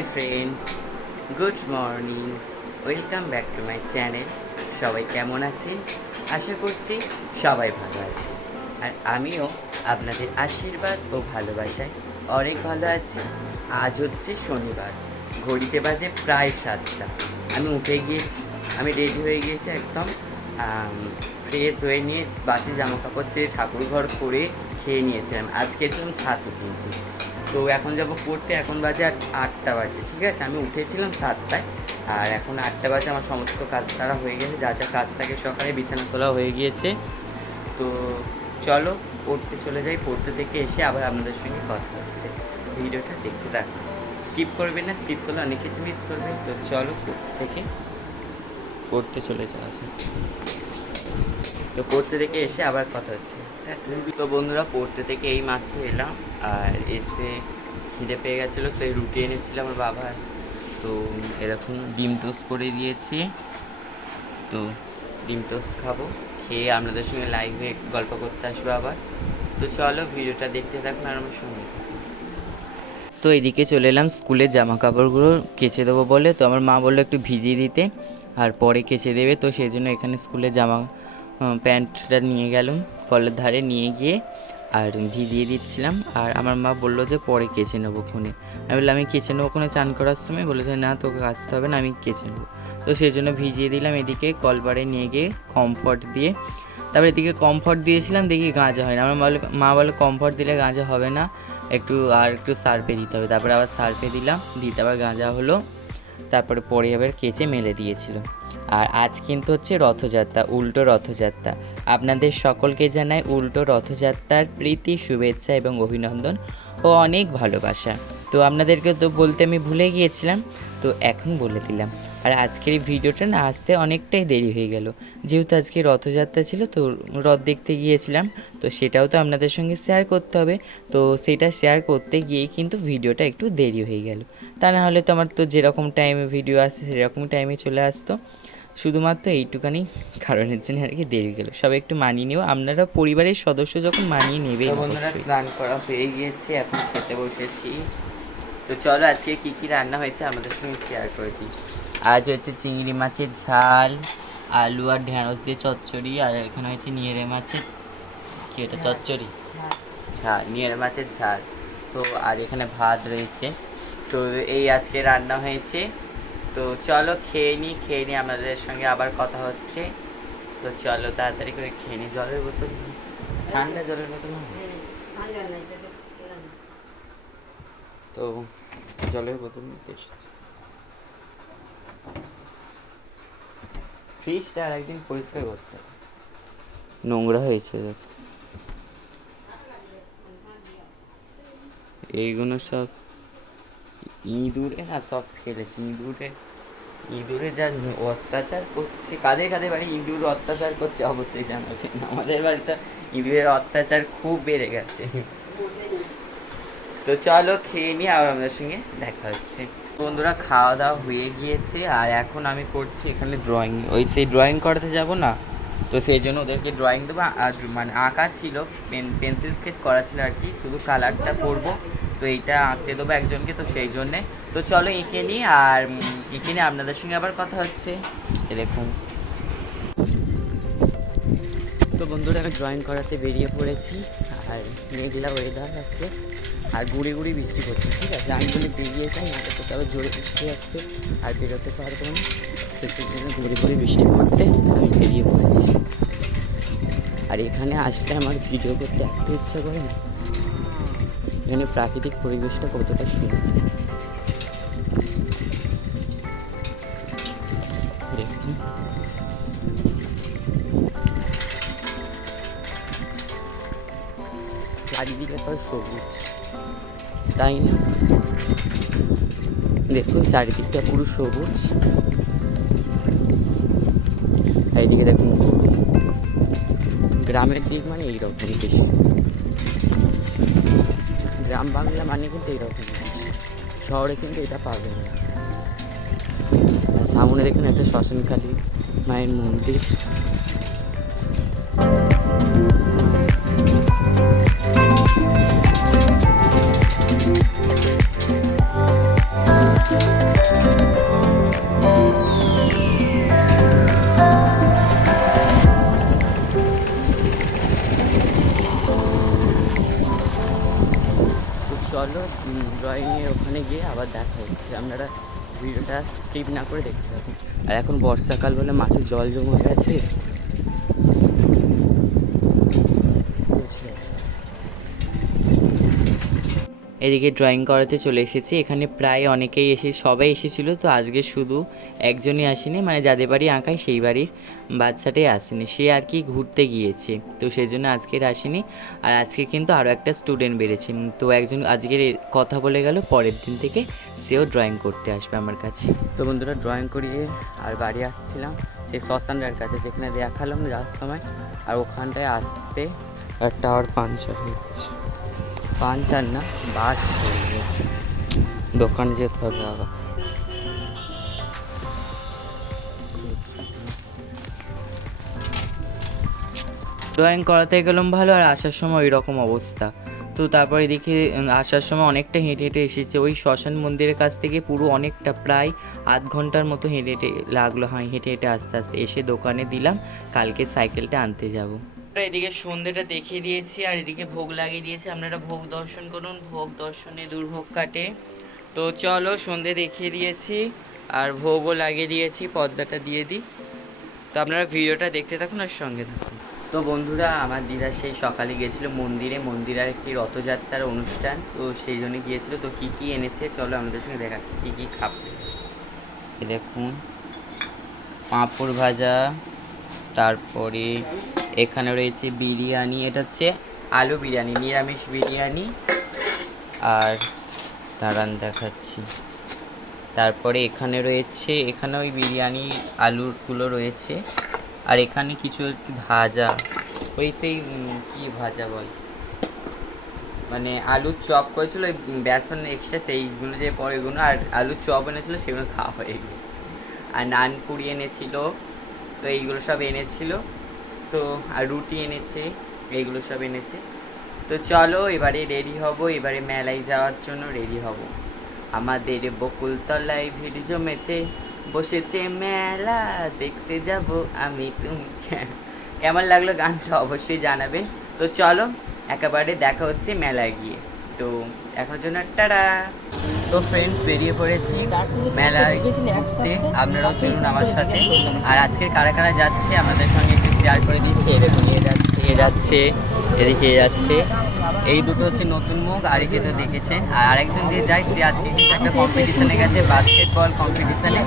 Hi friends, good morning, welcome back to my channel. সবাই কেমন আছেন? আশা করছি সবাই ভালো আছে। আর আমিও আপনাদের আশীর্বাদ ও ভালোবাসায় অনেক ভালো আছি। আজ হচ্ছে শনিবার, ঘড়িতে বাজে প্রায় 7টা। আমি উঠে গিয়েছি, আমি রেডি হয়ে গিয়েছি একদম ফ্রেশ হয়ে নিয়ে বাসে জামা কাপড় ছেড়ে ঠাকুর ঘর করে খেয়ে নিয়েছিলাম। আজকে ছিলাম ছাতু কিন্তু। তো এখন যাব পড়তে, এখন বাজে 8টা বাজে, ঠিক আছে? আমি উঠেছিলাম 7টায়, আর এখন 8টা বাজে। আমার সমস্ত কাজ তারা হয়ে গেছে, যা যা কাজ থাকে সকালে বিছানা তোলা হয়ে গিয়েছে। তো চলো পড়তে চলে যাই, পড়তে থেকে এসে আবার আপনাদের সঙ্গে কথা হচ্ছে। ভিডিওটা দেখতে থাকুন, স্কিপ করবেন না, স্কিপ করলে অনেক কিছু মিস করবেন। তো চলো পড়তে চলে যাওয়া যায়। তো পড়তে থেকে এসে আবার কথা হচ্ছে। তো বন্ধুরা, পড়তে থেকে এই মাত্র এলাম, আর এসে খিদে পেয়ে গেছিলো, তো এই রুটি এনেছিল আমার বাবা। তো এরকম ডিম টোস্ট করে দিয়েছি, তো ডিম টোস্ট খাবো, খেয়ে আপনাদের সঙ্গে লাইভে গল্প করতে আসবো আবার। তো চলো ভিডিওটা দেখতে থাকুন আর আমার সঙ্গে। তো এদিকে চলে এলাম, স্কুলের জামা কাপড়গুলো কেচে দেবো বলে। তো আমার মা বললো একটু ভিজিয়ে দিতে, আর পরে কেচে দেবে। তো সেই জন্য এখানে স্কুলের জামা প্যান্টটা নিয়ে গেলাম, কলের ধারে নিয়ে গিয়ে আর ভিজিয়ে দিচ্ছিলাম। আর আমার মা বললো যে পরে কেচে নেবো ক্ষণে। আমি বললাম আমি কেচে নেবো ক্ষণে চান করার সময়। বলেছে না, তোকে কাচতে হবে না, আমি কেচে নেবো। তো সেই জন্য ভিজিয়ে দিলাম। এদিকে কলবারে নিয়ে গিয়ে কমফর্ট দিয়ে, তারপর এদিকে কমফর্ট দিয়েছিলাম, দেখি গাঁজা হয় না। আমার মা বলে কমফর্ট দিলে গাঁজা হবে না, একটু সার্ফে দিতে হবে। তারপরে আবার সার্ফে দিলাম, দিতে আবার গাঁজা হলো। তারপরে পরে আবার কেচে মেলে দিয়েছিল। আর আজ কিন্তু হচ্ছে রথযাত্রা, উল্টো রথযাত্রা। আপনাদের সকলকে জানাই উল্টো রথযাত্রার প্রীতি, শুভেচ্ছা এবং অভিনন্দন ও অনেক ভালোবাসা। তো আপনাদেরকে তো বলতে আমি ভুলে গিয়েছিলাম, তো এখন বলে দিলাম। আর আজকের এই ভিডিওটা না আসতে অনেকটাই দেরি হয়ে গেল, যেহেতু আজকে রথযাত্রা ছিল, তো রথ দেখতে গিয়েছিলাম। তো সেটাও তো আপনাদের সঙ্গে শেয়ার করতে হবে। তো সেটা শেয়ার করতে গিয়েই কিন্তু ভিডিওটা একটু দেরি হয়ে গেল। তা না হলে তো আমার তো যেরকম টাইমে ভিডিও আসে সেরকম টাইমে চলে আসতো। শুধুমাত্র এইটুখানি কারণের জন্য আর কি দেরি গেল। সবাই একটু মানিয়ে নিও, আপনারা পরিবারের সদস্য যখন মানিয়ে নেবে। বন্ধুরা, স্নান করা হয়ে গিয়েছে, এখন খেতে বসেছি। তো চলো আজকে কী কী রান্না হয়েছে আমাদের সঙ্গে শেয়ার করে দিই। আজ হয়েছে চিংড়ি মাছের ঝাল, আলু আর ঢেঁড়স দিয়ে চচ্চড়ি। আর এখানে হয়েছে নিয়েরে মাছের কি, এটা চচ্চড়ি ঝাল, নিয়েরে মাছের ঝাল। তো আর এখানে ভাত রয়েছে। তো এই আজকে রান্না হয়েছে। তো চলো খেয়ে নিই আপনাদের সঙ্গে আবার কথা হচ্ছে। তো চলো তাড়াতাড়ি করে খেয়ে নিই। জলের বোতল, ঠান্ডা জলের বোতল। তো জলের বোতল নিতে এসেছি। ফ্রিজটা আর একদিন পরিষ্কার করতে হবে, নোংরা হয়েছে। দেখো এইগুলো সব ইঁদুরে না সব ফেলেছে। ইঁদুরে যা অত্যাচার করছে, কাদের বাড়ি ইঁদুর অত্যাচার করছে অবশ্যই জানাবেন। আমাদের বাড়িতে ইঁদুরের অত্যাচার খুব বেড়ে গেছে। তো চলো খেয়ে নিই, আবার আমাদের সঙ্গে দেখা হচ্ছে। বন্ধুরা, খাওয়া দাওয়া হয়ে গিয়েছে, আর এখন আমি করছি এখানে ড্রয়িং। সেই ড্রয়িং করাতে যাব না, তো সেই জন্য ওদেরকে ড্রয়িং দেবো। আর মানে আঁকা ছিল, পেন্সিল স্কেচ করা ছিল আর কি, শুধু কালারটা করব। তো এইটা আঁকতে দেবো একজনকে, তো সেই জন্যে। তো চলো এঁকে নিই, আর এঁকে নিয়ে আপনাদের সঙ্গে আবার কথা হচ্ছে। দেখুন, তো বন্ধুরা আমি ড্রয়িং করাতে বেরিয়ে পড়েছি, আর মেঘলা ওয়েদার আছে, আর গুড়ি বৃষ্টি পড়ছে, ঠিক আছে? আমি যদি বেরিয়ে যাই না তো আবার জোরে বৃষ্টি আসছে, আর বেরোতে পারবো না। তো সেই জন্য গুড়ি বৃষ্টি পড়তে আমি বেরিয়ে পড়েছি। আর এখানে আসলে আমার ভিডিও করতে এত ইচ্ছা করে না, এখানে প্রাকৃতিক পরিবেশটা কতটা সুন্দর দেখুন। চারিদিকে তো সবুজ, তাই না? দেখুন চারিদিকটা পুরো সবুজ। এইদিকে দেখুন, গ্রামের দিক মানে এইরকমই বেশি। গ্রাম বাংলা মানে কিন্তু এইরকম, শহরে কিন্তু এটা পাবেন না। আর সামনে দেখুন একটা শ্মশানকালী মায়ের মন্দির। ড্রয়িংয়ের ওখানে গিয়ে আবার দেখা হচ্ছে। আপনারা ভিডিওটা স্কিপ না করে দেখতে থাকুন। আর এখন বর্ষাকাল বলে মাঠে জল জমে গেছে। এদিকে ড্রয়িং করাতে চলে এসেছি। এখানে প্রায় অনেকেই সবাই এসেছিলো, তো আজকে শুধু একজনই আসেনি, মানে যাদের বাড়ি আঁকায় সেই বাড়ির বাচ্চাটাই আসেনি, সে আর কি ঘুরতে গিয়েছে, তো সেই জন্য আজকের আসেনি। আর আজকে কিন্তু আরও একটা স্টুডেন্ট বেড়েছে, তো একজন আজকের কথা বলে গেল পরের দিন থেকে সেও ড্রয়িং করতে আসবে আমার কাছে। তো বন্ধুরা ড্রয়িং করিয়ে আর বাড়ি আসছিলাম সেই শ্মশানটার কাছে, যেখানে দেখালাম যাওয়ার সময়। আর ওখানটায় আসতে একটা আর পাঞ্চার হচ্ছে, পাঞ্চার না বাস হয়ে গেছে, দোকানে যেতে হবে আবার। ড্রয়িং করাতে গেলাম ভালো, আর আসার সময় ওই রকম অবস্থা। তো তারপরে দেখি আসার সময় অনেকটা হেঁটে হেঁটে এসেছে, ওই শ্মশান মন্দিরের কাছ থেকে পুরো অনেকটা প্রায় আধ ঘন্টার মতো হেঁটে হেঁটে লাগলো। হ্যাঁ, হেঁটে হেঁটে আস্তে আস্তে এসে দোকানে দিলাম, কালকে সাইকেলটা আনতে যাব। এদিকে সন্ধ্যেটা দেখিয়ে দিয়েছি আর এদিকে ভোগ লাগিয়ে দিয়েছি। আপনারা ভোগ দর্শন করুন, ভোগ দর্শনে দুর্ভোগ কাটে। তো চলো, সন্ধ্যে দেখিয়ে দিয়েছি আর ভোগও লাগিয়ে দিয়েছি, পর্দাটা দিয়ে দিই। তো আপনারা ভিডিওটা দেখতে থাকুন আর সঙ্গে থাকুন। তো বন্ধুরা, আমার দিদা সেই সকালে গিয়েছিল মন্দিরে একটি রথযাত্রার অনুষ্ঠান, তো সেই জন্য গিয়েছিল। তো কী কী এনেছে চলো আমাদের সঙ্গে দেখাচ্ছি কী কী খাবে। দেখুন, পাঁপড় ভাজা, তারপরে এখানে রয়েছে বিরিয়ানি, এটা হচ্ছে আলু বিরিয়ানি, নিরামিষ বিরিয়ানি। আর দাঁড়ান দেখাচ্ছি। তারপরে এখানে রয়েছে, এখানে ওই বিরিয়ানি আলুরগুলো রয়েছে। আর এখানে কিছু একটু ভাজা, ওই সেই কী ভাজা বল, মানে আলুর চপ করেছিল, ওই বেসন এক্সট্রা সেইগুলো যে পরে এগুলো, আর আলুর চপ এনেছিলো সেগুলো খাওয়া হয়ে গেছে। আর নান পুরি এনেছিল, তো এইগুলো সব এনেছিল। তো আর রুটি এনেছে, এইগুলো সব এনেছে। তো চলো এবারে রেডি হব, এবারে মেলায় যাওয়ার জন্য রেডি হব। আমাদের বকুলতলায় ভিড় জমেছে, বসেছে মেলা দেখতে যাব আমি তুমি। কেমন লাগলো গানটা অবশ্যই জানাবেন। তো চলো একেবারে দেখা হচ্ছে মেলায় গিয়ে। তো এখনের জন্য টাটা। তো ফ্রেন্ডস, বেরিয়ে পড়েছি মেলায় ঘুরতে, আপনারাও চলুন আমার সাথে। আর আজকের কারা কারা যাচ্ছে আমাদের সঙ্গে একটু শেয়ার করে দিচ্ছি। এরকম এ যাচ্ছে, এদিকে যাচ্ছে। এই দুটো হচ্ছে নতুন মুখ, আর একে তো দেখেছেন। আর আরেকজন দিয়ে যায়, সে আজকে কিন্তু একটা কম্পিটিশানে গেছে, বাস্কেটবল কম্পিটিশানে।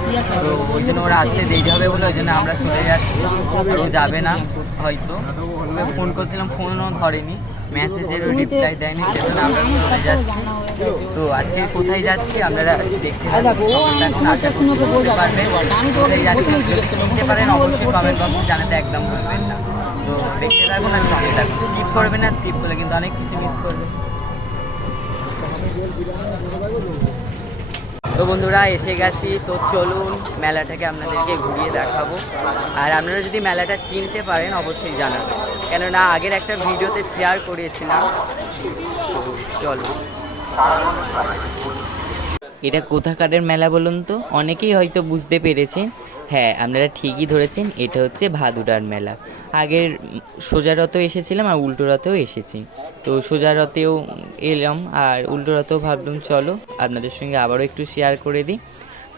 তো ওই জন্য ওরা আসতে দেরি হবে বলে ওই জন্য আমরা চলে যাচ্ছি। ও যাবে না হয়তো, ফোন করছিলাম, ফোনও ধরেনি, মেসেজেরও রিপ্লাই দেয়নি, সেজন্য আমরা চলে যাচ্ছি। তো আজকে কোথায় যাচ্ছি আপনারা দেখতে থাকুন, আশা করি বুঝতে পারবেন কোথায় যাচ্ছি। যদি চিনতে পারেন অবশ্যই কমেন্ট বক্সে জানাতে একদম ভুলবেন না। তো দেখতে থাকুন আর সঙ্গে থাকুন, স্কিপ করবেন না, স্কিপ করলে কিন্তু অনেক কিছু মিস করবে। তো বন্ধুরা এসে গেছি, তো চলুন মেলাটাকে আপনাদেরকে ঘুরিয়ে দেখাবো। আর আপনারা যদি মেলাটা চিনতে পারেন অবশ্যই জানাবেন, কেননা আগের একটা ভিডিওতে শেয়ার করেছিলাম। তো চলো, এটা কোথাকারের মেলা বলুন তো? অনেকেই হয়তো বুঝতে পেরেছে। হ্যাঁ, আপনারা ঠিকই ধরেছেন, এটা হচ্ছে ভাদুড়ার মেলা। আগের সোজা রথেও এসেছিলাম আর উল্টো রথেও এসেছি। তো সোজা রথেও এলাম আর উল্টো রথেও ভাবলাম চলো আপনাদের সঙ্গে আবারও একটু শেয়ার করে দিই।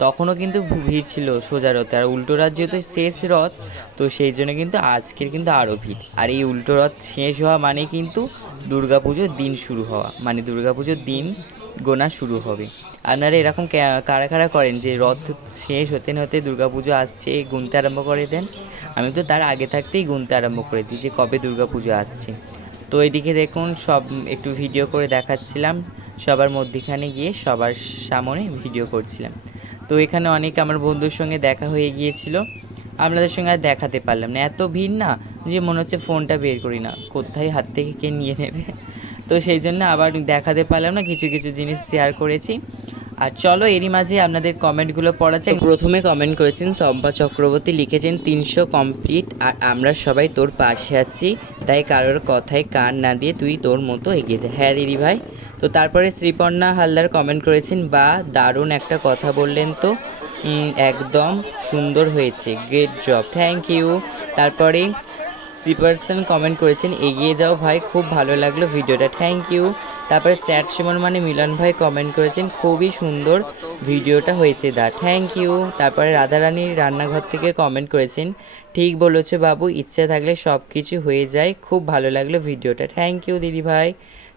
তখনও কিন্তু ভিড় ছিল সোজা রথে, আর উল্টো রথ যেহেতু শেষ রথ, তো সেই জন্য কিন্তু আজকের কিন্তু আরও ভিড়। আর এই উল্টো রথ শেষ হওয়া মানে কিন্তু দুর্গাপুজোর দিন শুরু হওয়া, মানে দুর্গাপুজোর দিন গোনা শুরু হবে। আপনারা এরকম কারা কারা করেন যে রথ শেষ হতে না হতে দুর্গাপুজো আসছে গুনতে আরম্ভ করে দেন? আমি তো তার আগে থাকতেই গুনতে আরম্ভ করে দিই যে কবে দুর্গাপুজো আসছে। তো এইদিকে দেখুন সব একটু ভিডিও করে দেখাচ্ছিলাম, সবার মধ্যেখানে গিয়ে সবার সামনে ভিডিও করছিলাম। তো এখানে অনেক আমার বন্ধুর সঙ্গে দেখা হয়ে গিয়েছিল, আপনাদের সঙ্গে আর দেখাতে পারলাম না, এত ভিড় না যে মনে হচ্ছে ফোনটা বের করি না, কোথায় হাত থেকে কে নিয়ে নেবে। তো সেই জন্য আবার দেখাতে পারলাম না, কিছু কিছু জিনিস শেয়ার করেছি। আর চলো এরই মাঝে আপনাদের কমেন্টগুলো পড়া চাই। প্রথমে কমেন্ট করেছেন শম্পা চক্রবর্তী, লিখেছেন 300 কমপ্লিট আর আমরা সবাই তোর পাশে আছি, তাই কারোর কথায় কান না দিয়ে তুই তোর মতো এগিয়ে যা। হ্যাঁ দিদি ভাই। তো তারপরে শ্রীপর্ণা হালদার কমেন্ট করেছেন, বা দারুণ একটা কথা বললেন তো, একদম সুন্দর হয়েছে, গ্রেট জব, থ্যাংক ইউ। তারপরে সি পার্সন কমেন্ট করেছেন, এগিয়ে যাও ভাই, খুব ভালো লাগলো ভিডিওটা, থ্যাংক ইউ। তারপরে স্যাড সুমন মানে মিলন ভাই কমেন্ট করেছেন, খুবই সুন্দর ভিডিওটা হয়েছে দা, থ্যাংক ইউ। তারপরে রাধারানীর রান্নাঘর থেকে কমেন্ট করেছেন, ঠিক বলেছো বাবু, ইচ্ছা থাকলে সব কিছু হয়ে যায়, খুব ভালো লাগলো ভিডিওটা, থ্যাংক ইউ দিদি ভাই।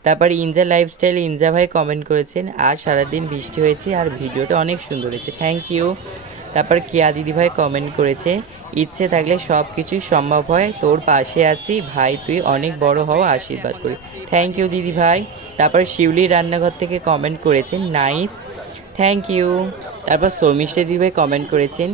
তারপরে ইনজা লাইফস্টাইল ইনজা ভাই কমেন্ট করেছেন, আর সারাদিন বৃষ্টি হয়েছে আর ভিডিওটা অনেক সুন্দর হয়েছে, থ্যাংক ইউ। তারপর কেয়া দিদিভাই কমেন্ট করেছে, ইচ্ছে থাকলে সব কিছুই সম্ভব হয়, তোর পাশে আছি ভাই, তুই অনেক বড় হও, আশীর্বাদ করি, থ্যাংক ইউ দিদি ভাই। তারপর শিউলির রান্নাঘর থেকে কমেন্ট করেছেন, নাইস, থ্যাংক ইউ। তারপর শর্মিষ্ঠা দিদিভাই কমেন্ট করেছেন,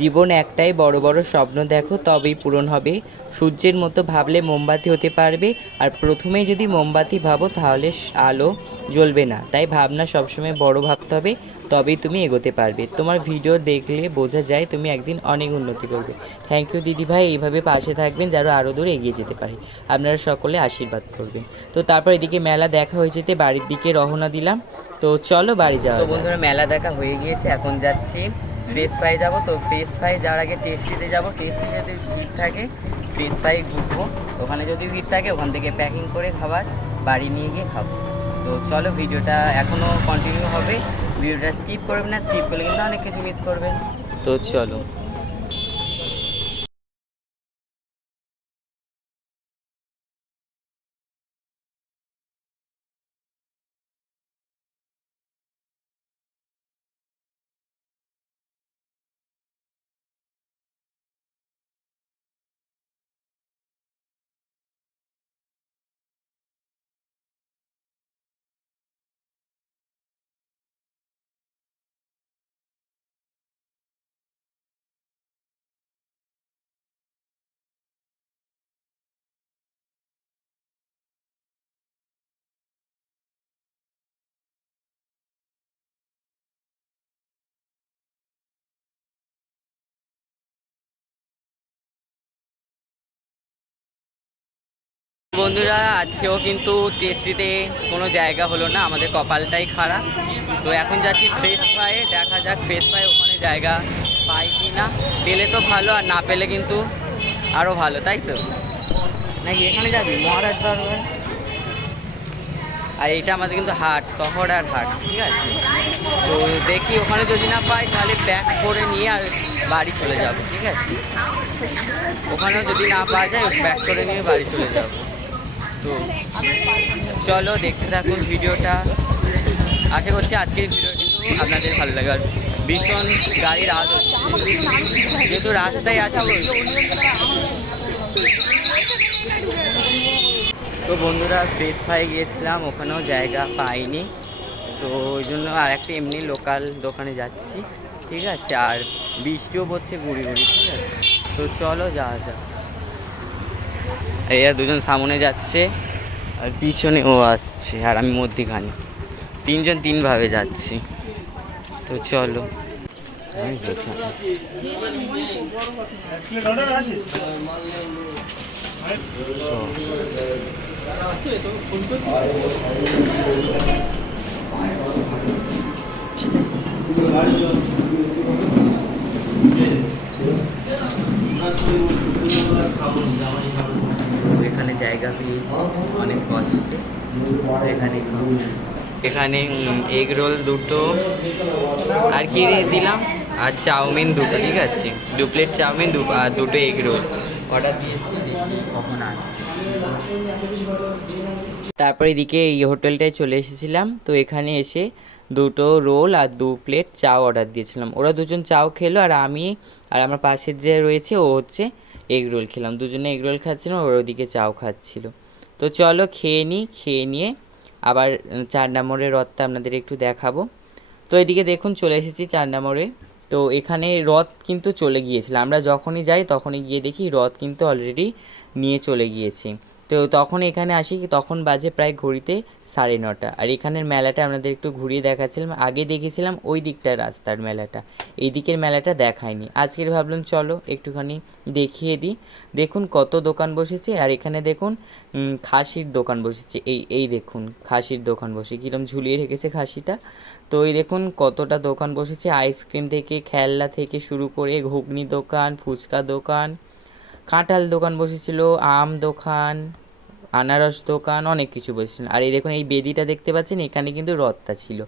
জীবন একটাই, বড় বড় স্বপ্ন দেখো তবেই পূরণ হবে, সূর্যের মতো ভাবলে মোমবাতি হতে পারবে, আর প্রথমেই যদি মোমবাতি ভাবো তাহলে আলো জ্বলবে না, তাই ভাবনা সবসময় বড় ভাবতে হবে, তবেই তুমি এগোতে পারবে, তোমার ভিডিও দেখলে বোঝা যায় তুমি একদিন অনেক উন্নতি করবে, থ্যাংক ইউ দিদিভাই, এইভাবে পাশে থাকবেন যেন আরও দূর এগিয়ে যেতে পারে, আপনারা সকলে আশীর্বাদ করবেন। তো তারপর এদিকে মেলা দেখা হয়ে যেতে বাড়ির দিকে রওনা দিলাম, তো চলো বাড়ি যাওয়া। তো বন্ধুরা মেলা দেখা হয়ে গিয়েছে, এখন যাচ্ছি ফ্রেশ ফ্রাই যাবো, তো ফ্রেশ ফ্রাই যাওয়ার আগে টেস্টিতে যাবো, টেস্টি যদি ভিড় থাকে ফ্রেশ ফ্রাই ঘুরবো, ওখানে যদি ভিড় থাকে ওখান থেকে প্যাকিং করে খাবার বাড়ি নিয়ে গিয়ে খাবো। তো চলো ভিডিওটা এখনও কন্টিনিউ হবে, ভিডিওটা স্কিপ করবেন না, স্কিপ করলে কিন্তু অনেক কিছু মিস করবেন, তো চলো। বন্ধুরা আজকেও কিন্তু টেস্টিতে কোনো জায়গা হলো না, আমাদের কপালটাই খারাপ, তো এখন যাচ্ছি ফ্রেশ ফ্রাইয়ে, দেখা যাক ফ্রেশ ফ্রাই ওখানে জায়গা পাই কি না, পেলে তো ভালো, আর না পেলে কিন্তু আরও ভালো, তাই তো নাকি? এখানে যাবি মহারাজ দরবার, আর এটা আমাদের কিন্তু হাট, শহর আর হাট, ঠিক আছে, তো দেখি ওখানে যদি না পাই তাহলে প্যাক করে নিয়ে আর বাড়ি চলে যাব, ঠিক আছে, ওখানেও যদি না পাওয়া যায় প্যাক করে নিয়ে বাড়ি চলে যাব। তো চলো দেখতে থাকুন ভিডিওটা, আশা করছি আজকের ভিডিও কিন্তু আপনাদের ভালো লাগে, আর ভীষণ গাড়ির আওয়াজ হচ্ছে যেহেতু রাস্তায় আছে। তো বন্ধুরা ফ্রেশ ফ্রাই গিয়েছিলাম, ওখানেও জায়গা পাইনি, তো ওই জন্য আর একটা এমনি লোকাল দোকানে যাচ্ছি, ঠিক আছে, আর বৃষ্টিও পড়ছে গুড়ি গুড়ি, ঠিক আছে, তো চলো যাওয়া যাক। এরা দুজন সামনে যাচ্ছে আর পিছনে ও আসছে, আর আমি মধ্যিখানে, তিনজন তিনভাবে যাচ্ছি, তো চলো। এখানে জায়গা পেয়েছি অনেক কষ্টে, এখানে এখানে এগ রোল দুটো, আর কি দিলাম, আর চাউমিন দুটো, ঠিক আছে, 2 প্লেট চাউমিন আর দুটো এগ রোল অর্ডার দিয়েছি, দেখি কখন আসছে। তারপর এদিকে এই হোটেলটায় চলে এসেছিলাম, তো এখানে এসে দুটো রোল আর 2 প্লেট চাও অর্ডার দিয়েছিলাম, ওরা দুজন চাও খেলো, আর আমি আর আমার পাশের যে রয়েছে ও হচ্ছে এগ রোল খেলাম, দুজনে এগ রোল খাচ্ছিলাম, ওর ওদিকে চাও খাচ্ছিল। তো চলো খেয়ে নিই, খেয়ে নিয়ে আবার 4 নম্বরের রথটা আপনাদের একটু দেখাবো। তো এদিকে দেখুন চলে এসেছি 4 নম্বরে, তো এখানে রথ কিন্তু চলে গিয়েছিল, আমরা যখনই যাই তখনই গিয়ে দেখি রথ কিন্তু অলরেডি নিয়ে চলে গিয়েছে। তো তখন এখানে আসি, তখন বাজে প্রায় ঘড়িতে 9:30, আর এখানের মেলাটা আপনাদের একটু ঘুরিয়ে দেখাচ্ছিলাম, আগে দেখেছিলাম ওই দিকটার রাস্তার মেলাটা, এই দিকের মেলাটা দেখায়নি, আজকের ভাবলাম চলো একটুখানি দেখিয়ে দিই। দেখুন কত দোকান বসেছে, আর এখানে দেখুন খাসির দোকান বসেছে, এই দেখুন খাসির দোকান বসে কীরকম ঝুলিয়ে রেখেছে খাসিটা, তো এই দেখুন কতটা দোকান বসেছে, আইসক্রিম থেকে খেলনা থেকে শুরু করে ঘুগনি দোকান, ফুচকা দোকান, কাঁঠাল দোকান বসেছিল, আম দোকান, আনারস দোকান অনেক কিছু বসেছিল। আর এই দেখুন এই বেদিটা দেখতে পাচ্ছেন, এখানে কিন্তু রথটা ছিল,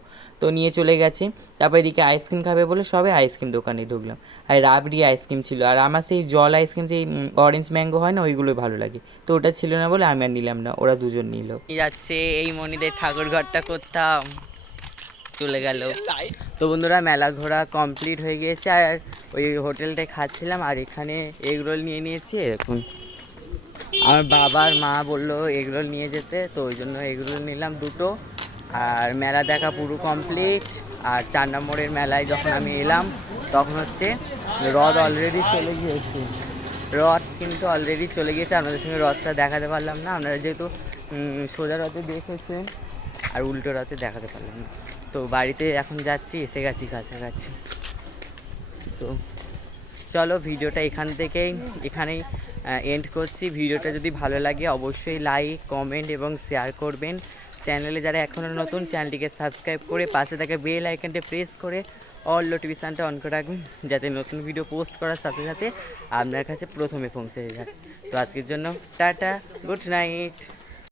তো নিয়ে চলে গেছে। তারপর এদিকে আইসক্রিম খাবে বলে সবে আইসক্রিম দোকানে ঢুকলাম, আর রাবড়ি আইসক্রিম ছিল, আর আমার সেই জল আইসক্রিম সেই অরেঞ্জ ম্যাঙ্গো হয় না, ওইগুলোই ভালো লাগে, তো ওটা ছিল না বলে আমি আর নিলাম না, ওরা দুজন নিল। যাচ্ছে এই মনিদের ঠাকুর ঘরটা করতাম, চলে গেল। তো বন্ধুরা মেলা ঘোরা কমপ্লিট হয়ে গিয়েছে, আর ওই হোটেলটায় খাচ্ছিলাম, আর এখানে এগরোল নিয়ে নিয়েছি। দেখুন আমার বাবার মা বললো এগরোল নিয়ে যেতে, তো ওই জন্য এগরোল নিলাম দুটো। আর মেলা দেখা পুরো কমপ্লিট। আর 4 নম্বরের মেলায় যখন আমি এলাম তখন হচ্ছে রথ অলরেডি চলে গিয়েছে, রথ কিন্তু অলরেডি চলে গিয়েছে। আপনাদের সঙ্গে রথটা দেখাতে পারলাম না, আপনারা যেহেতু সোজা রথে দেখেছেন, আর উল্টো রথে দেখাতে পারলাম না। তো বাড়িতে এখন যাচ্ছি, এসে গেছি কাছাকাছি। তো চলো ভিডিওটা এখানেই এন্ড করছি। ভিডিওটা যদি ভালো লাগে অবশ্যই লাইক, কমেন্ট এবং শেয়ার করবেন। চ্যানেলে যারা এখনও নতুন, চ্যানেলটিকে সাবস্ক্রাইব করে পাশে থাকা বেল আইকনটা প্রেস করে অল নোটিফিকেশানটা অন করে রাখবেন, যাতে নতুন ভিডিও পোস্ট করার সাথে সাথে আপনার কাছে প্রথমে পৌঁছে যায়। তো আজকের জন্য টাটা, গুড নাইট।